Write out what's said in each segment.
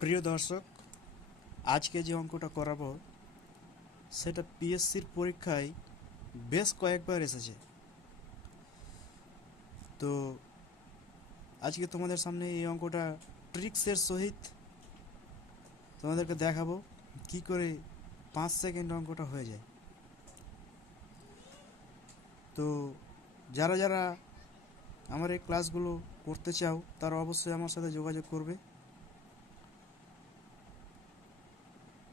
প্রিয় দর্শক, আজকে যে অঙ্কটা করাবো সেটা পিএসসির পরীক্ষায় বেশ কয়েকবার এসেছে। তো আজকে তোমাদের সামনে এই অঙ্কটা ট্রিক্সের সহিত তোমাদেরকে দেখাবো কি করে 5 সেকেন্ড অঙ্কটা হয়ে যায়। তো যারা যারা আমার এই ক্লাসগুলো করতে চাও তারা অবশ্যই আমার সাথে যোগাযোগ করবে।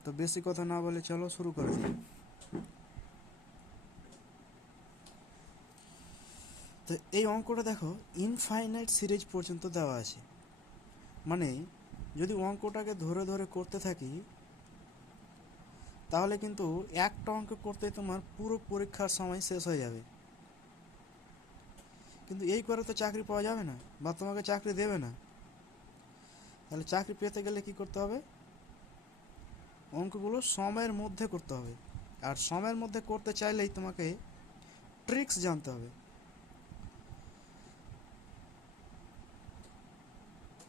তো বেশি কথা না বলে চলো শুরু করে দিই। তো এই অঙ্কটা দেখো, ইনফাইনাইট সিরিজ পর্যন্ত দেওয়া আছে। মানে যদি অঙ্কটাকে ধরে ধরে করতে থাকি তাহলে কিন্তু একটা অঙ্ক করতে তোমার পুরো পরীক্ষার সময় শেষ হয়ে যাবে। কিন্তু এই করে তো চাকরি পাওয়া যাবে না, বা তোমাকে চাকরি দেবে না। তাহলে চাকরি পেতে গেলে কি করতে হবে? অঙ্কগুলো সময়ের মধ্যে করতে হবে। আর সময়ের মধ্যে করতে চাইলেই তোমাকে ট্রিক্স জানতে হবে।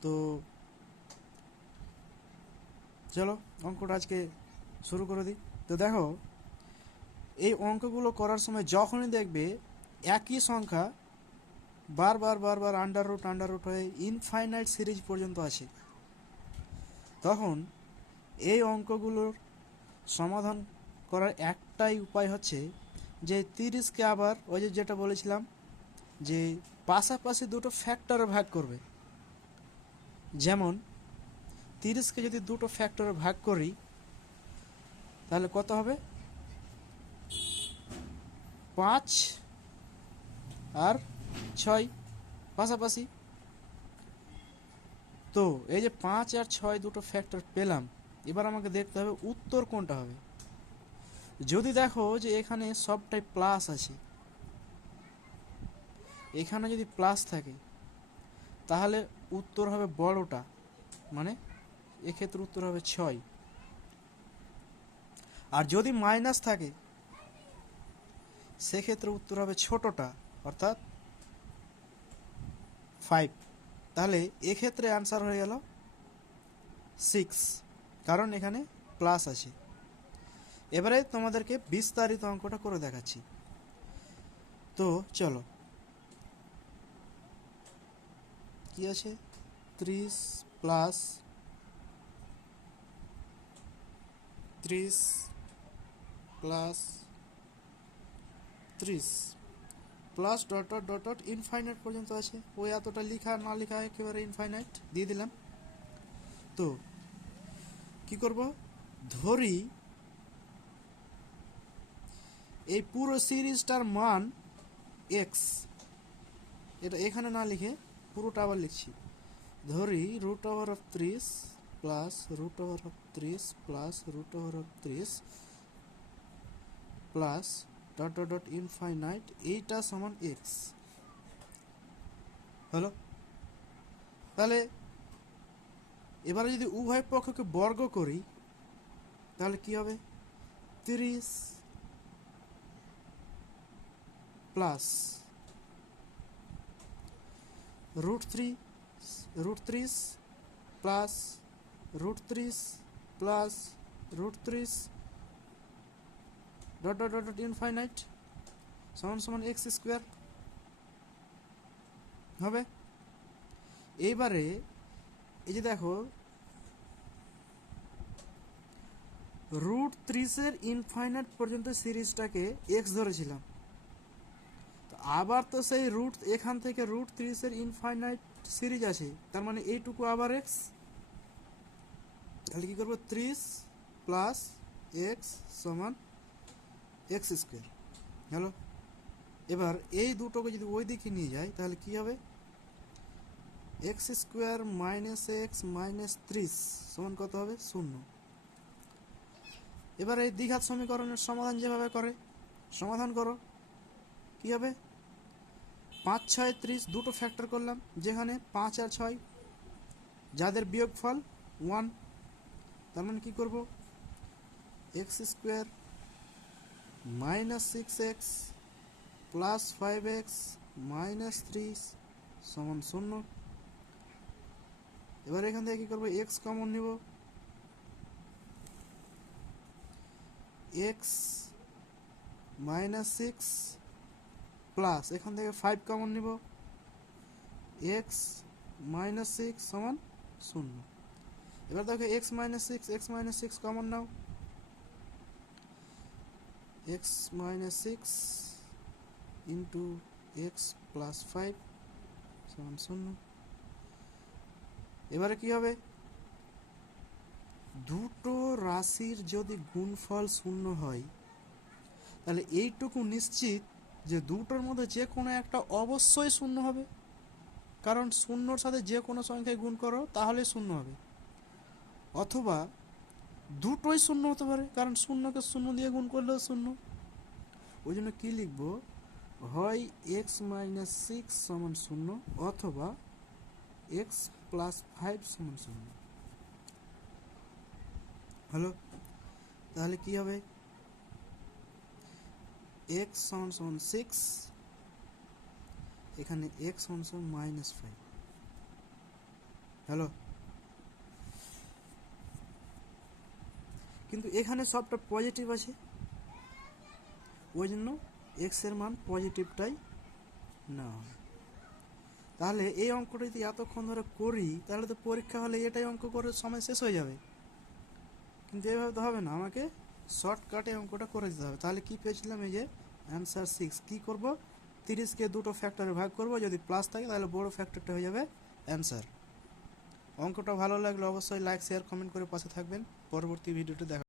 তো চলো অঙ্কটা আজকে শুরু করে দিই। তো দেখো, এই অঙ্কগুলো করার সময় যখনই দেখবে একই সংখ্যা বারবার বারবার আন্ডার রুট হয়ে ইনফাইনাইট সিরিজ পর্যন্ত আছে, তখন এই অঙ্কগুলোর সমাধান করার একটাই উপায় হচ্ছে যে 30কে আবার ওই যেটা বলেছিলাম যে পাশাপাশি দুটো ফ্যাক্টরে ভাগ করবে। যেমন 30কে যদি দুটো ফ্যাক্টরে ভাগ করি তাহলে কত হবে? 5 আর 6 পাশাপাশি। তো এই যে 5 আর 6 দুটো ফ্যাক্টর পেলাম, এবার আমাকে দেখতে হবে উত্তর কোনটা হবে। যদি দেখো যে এখানে সবটাই প্লাস আছে, এখানে যদি প্লাস থাকে তাহলে উত্তর হবে বড়টা, মানে এক্ষেত্রে উত্তর হবে 6। আর যদি মাইনাস থাকে সেক্ষেত্রে উত্তর হবে ছোটটা, অর্থাৎ 5। তাহলে এক্ষেত্রে অ্যান্সার হয়ে গেল 6, কারণ এখানে প্লাস আছে। এবারে তোমাদেরকে বিস্তারিত অঙ্কটা করে দেখাচ্ছি। তো চলো, কি আছে? 30 plus 30 plus 30 plus dot dot dot dot infinite পর্যন্ত আছে। ওই এতটা লিখা না লিখা একেবারে ইনফাইনাইট দিয়ে দিলাম। তো কি করব? ধরি এই পুরো সিরিজটার মান এক্স, এটা এখানে না লিখে পুরোটা আবার লিখছি। ধরি root over of 30 plus root over of 30 plus root over of 30 plus dot dot dot infinite, এইটা সমান এক্স হলো। তাহলে এবারে যদি উভয় পক্ষকে বর্গ করি তাহলে কি হবে? 30 plus √3 plus √30 plus √30 dot dot dot infinite সমান সমান এক্স স্কোয়ার হবে। এইবারে এই যে দেখো, √30 ইনফাইনাইট পর্যন্ত সিরিজটাকে এক্স ধরেছিলাম। তো আবার তো সেই রুট, এখান থেকে √30 ইনফাইনাইট সিরিজ আছে, তার মানে এইটুকু আবার এক্স। তাহলে কি করবো? 30 প্লাস এক্স সমান এক্স স্কোয়ার হলো। এবার এই দুটোকে যদি ওই দিকে নিয়ে যাই তাহলে কি হবে? X square minus x minus 30 সমান কত হবে? 0। এবার এই দ্বিঘাত সমীকরণের সমাধান যেভাবে করে সমাধান করো। কি হবে? 5 6 30 দুটো ফ্যাক্টর করলাম, যেখানে 5 আর 6 যাদের বিয়োগফল 1। তার মানে কি করব? X square minus 6x plus 5x minus 3 সমান 0। এবার এখান থেকে কি করবো, এক্স কমন নিব, এক্স -6 প্লাস এখান থেকে 5 কমন নিব, এক্স -6 সমান 0। এবার দেখো এক্স -6 কমন নাও, এক্স -6 ইন্টু এক্স প্লাস 5 সমান 0। এবারে কি হবে, দুটো রাশির যদি গুণফল 0 হয় তাহলে এইটুকু নিশ্চিত যে দুটোর মধ্যে যে কোনো একটা অবশ্যই 0 হবে, কারণ 0-র সাথে যে কোনো সংখ্যায় গুণ করো তাহলে 0 হবে, অথবা দুটোই 0 হতে পারে, কারণ 0-কে 0 দিয়ে গুণ করলেও 0। ওই জন্য কী লিখবো, হয় এক্স -6 সমান 0 অথবা এক্স প্লাস 5 সমান 0। হলো, তাহলে কি হবে, এক্স সমান 6, এখানে এক্স সমান -5। হ্যালো, কিন্তু এখানে সবটা পজিটিভ আছে, ওই জন্য এক্স এর মান পজিটিভটাই না হয়। তাহলে এই অঙ্কটা যদি এতক্ষণ ধরে করি তাহলে তো পরীক্ষা হলে এটাই অঙ্ক করে সময় শেষ হয়ে যাবে, কিন্তু এভাবে তো হবে না, আমাকে শর্টকাটে অঙ্কটা করে দিতে হবে। তাহলে কি পেয়েছিলাম, এই যে অ্যান্সার 6। কি করব, 30-কে দুটো ফ্যাক্টরে ভাগ করব, যদি প্লাস থাকে তাহলে বড় ফ্যাক্টরটা হয়ে যাবে অ্যান্সার। অঙ্কটা ভালো লাগলে অবশ্যই লাইক শেয়ার কমেন্ট করে পাশে থাকবেন। পরবর্তী ভিডিওতে দেখা